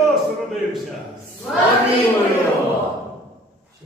Христос родився! Славімо Його!